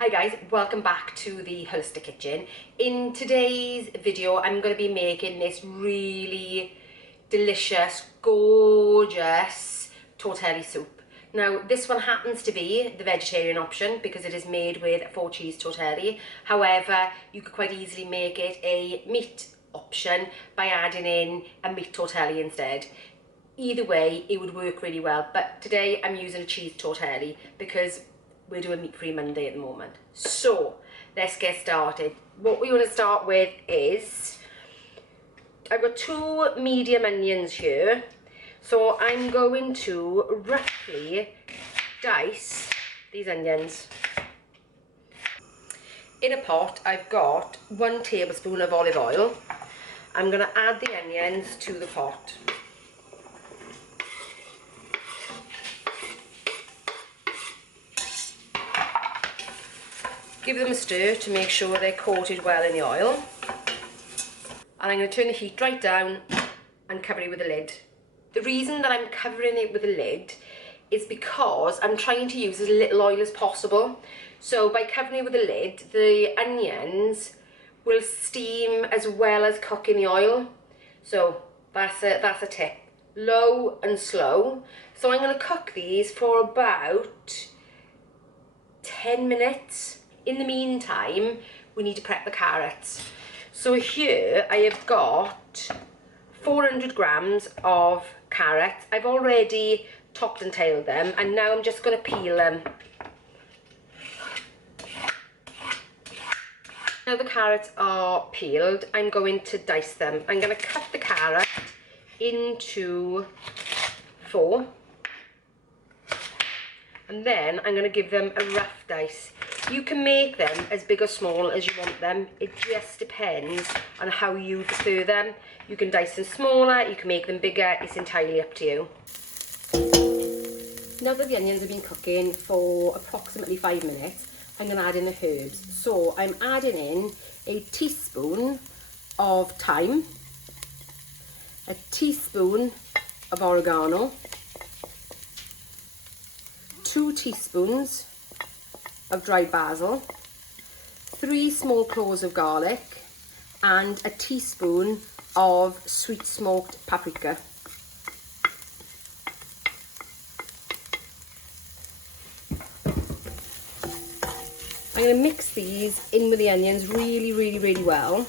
Hi guys, welcome back to the Holistic Kitchen. In today's video I'm going to be making this really delicious, gorgeous tortellini soup. Now this one happens to be the vegetarian option because it is made with 4 cheese tortelli. However, you could quite easily make it a meat option by adding in a meat tortelli instead. Either way it would work really well, but today I'm using a cheese tortelli because we're doing meat-free Monday at the moment. So let's get started. What we want to start with is, I've got 2 medium onions here. So I'm going to roughly dice these onions. In a pot, I've got 1 tablespoon of olive oil. I'm going to add the onions to the pot. Give them a stir to make sure they're coated well in the oil. And I'm going to turn the heat right down and cover it with a lid. The reason that I'm covering it with a lid is because I'm trying to use as little oil as possible. So by covering it with a lid, the onions will steam as well as cook in the oil. So that's a tip. Low and slow. So I'm going to cook these for about 10 minutes. In the meantime, we need to prep the carrots. So here I have got 400 grams of carrots. I've already topped and tailed them, and now I'm just going to peel them. Now the carrots are peeled, I'm going to dice them. I'm going to cut the carrot into 4. And then I'm going to give them a rough dice. You can make them as big or small as you want them. It just depends on how you prefer them. You can dice them smaller, you can make them bigger. It's entirely up to you. Now that the onions have been cooking for approximately 5 minutes, I'm going to add in the herbs. So I'm adding in a teaspoon of thyme, a teaspoon of oregano, 2 teaspoons of dried basil, 3 small cloves of garlic, and a teaspoon of sweet smoked paprika. I'm going to mix these in with the onions really well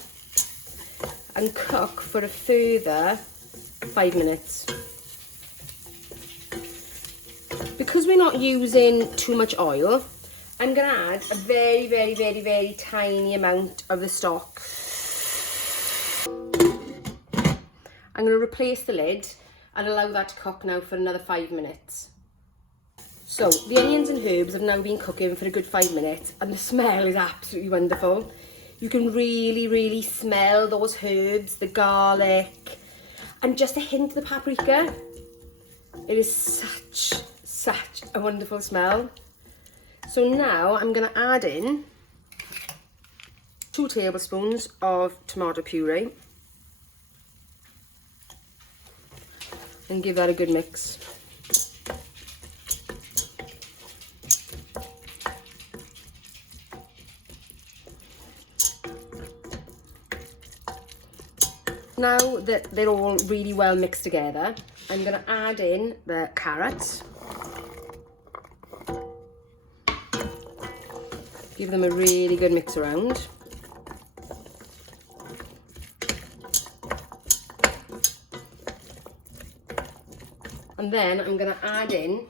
and cook for a further 5 minutes. Because we're not using too much oil, I'm going to add a very tiny amount of the stock. I'm going to replace the lid and allow that to cook now for another 5 minutes. So the onions and herbs have now been cooking for a good 5 minutes and the smell is absolutely wonderful. You can really smell those herbs, the garlic, and just a hint of the paprika. It is such a wonderful smell. So now I'm going to add in 2 tablespoons of tomato puree and give that a good mix. Now that they're all really well mixed together, I'm going to add in the carrots. Give them a really good mix around. And then I'm going to add in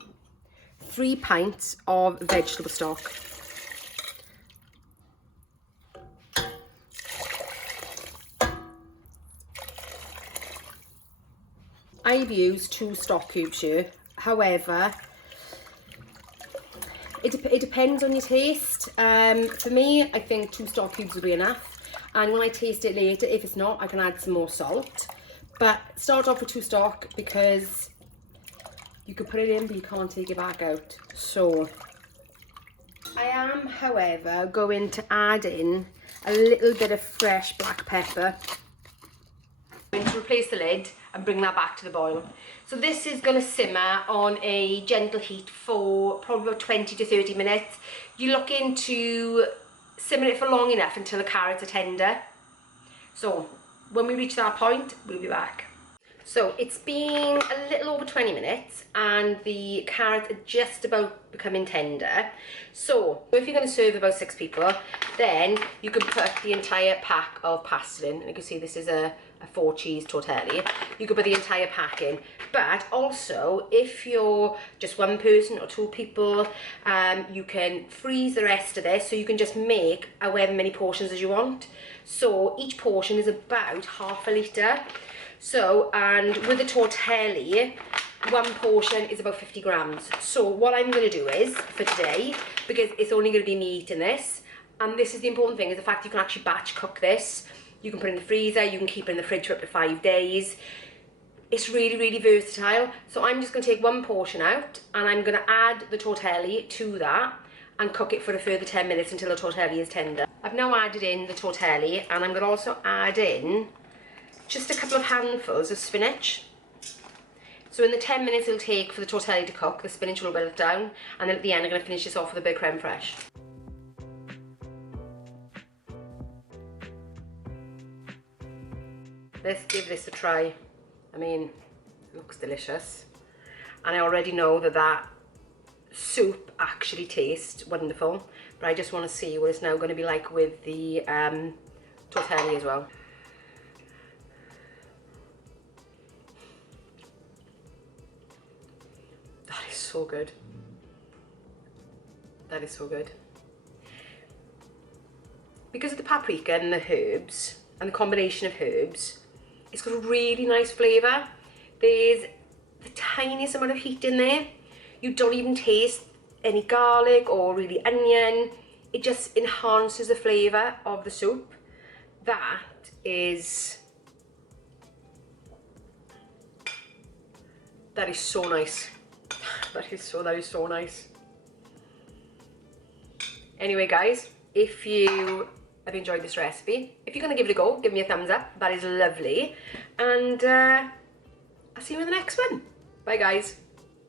3 pints of vegetable stock. I've used 2 stock cubes here. However, it depends on your taste. For me, I think 2 stock cubes will be enough. And when I taste it later, if it's not, I can add some more salt. But start off with 2 stock because you can put it in, but you can't take it back out. So I am, however, going to add in a little bit of fresh black pepper. I'm going to replace the lid and bring that back to the boil. So this is going to simmer on a gentle heat for probably about 20 to 30 minutes. You're looking to simmer it for long enough until the carrots are tender. So when we reach that point, we'll be back. So it's been a little over 20 minutes and the carrots are just about becoming tender. So if you're going to serve about 6 people, then you can put the entire pack of pasta in. And you can see this is a 4 cheese tortelli. You could put the entire pack in. But also, if you're just 1 person or 2 people, you can freeze the rest of this, so you can just make however many portions as you want. So each portion is about half a litre. So, and with the tortelli, 1 portion is about 50 grams. So what I'm going to do is, for today, because it's only going to be me eating this, and this is the important thing, is the fact you can actually batch cook this. You can put it in the freezer, you can keep it in the fridge for up to 5 days. It's really, really versatile. So I'm just going to take 1 portion out, and I'm going to add the tortelli to that, and cook it for a further 10 minutes until the tortelli is tender. I've now added in the tortelli, and I'm going to also add in just a couple of handfuls of spinach. So in the 10 minutes it'll take for the tortelli to cook, the spinach will wilt down, and then at the end I'm going to finish this off with a bit of creme fraiche. Let's give this a try. I mean, it looks delicious. And I already know that that soup actually tastes wonderful, but I just want to see what it's now going to be like with the tortelli as well. That is so good. That is so good. Because of the paprika and the herbs, and the combination of herbs, it's got a really nice flavour. There's the tiniest amount of heat in there. You don't even taste any garlic or really onion. It just enhances the flavour of the soup. That is so nice. That is so nice. Anyway guys, if you have enjoyed this recipe, if you're going to give it a go, give me a thumbs up. That is lovely. And I'll see you in the next one. Bye guys.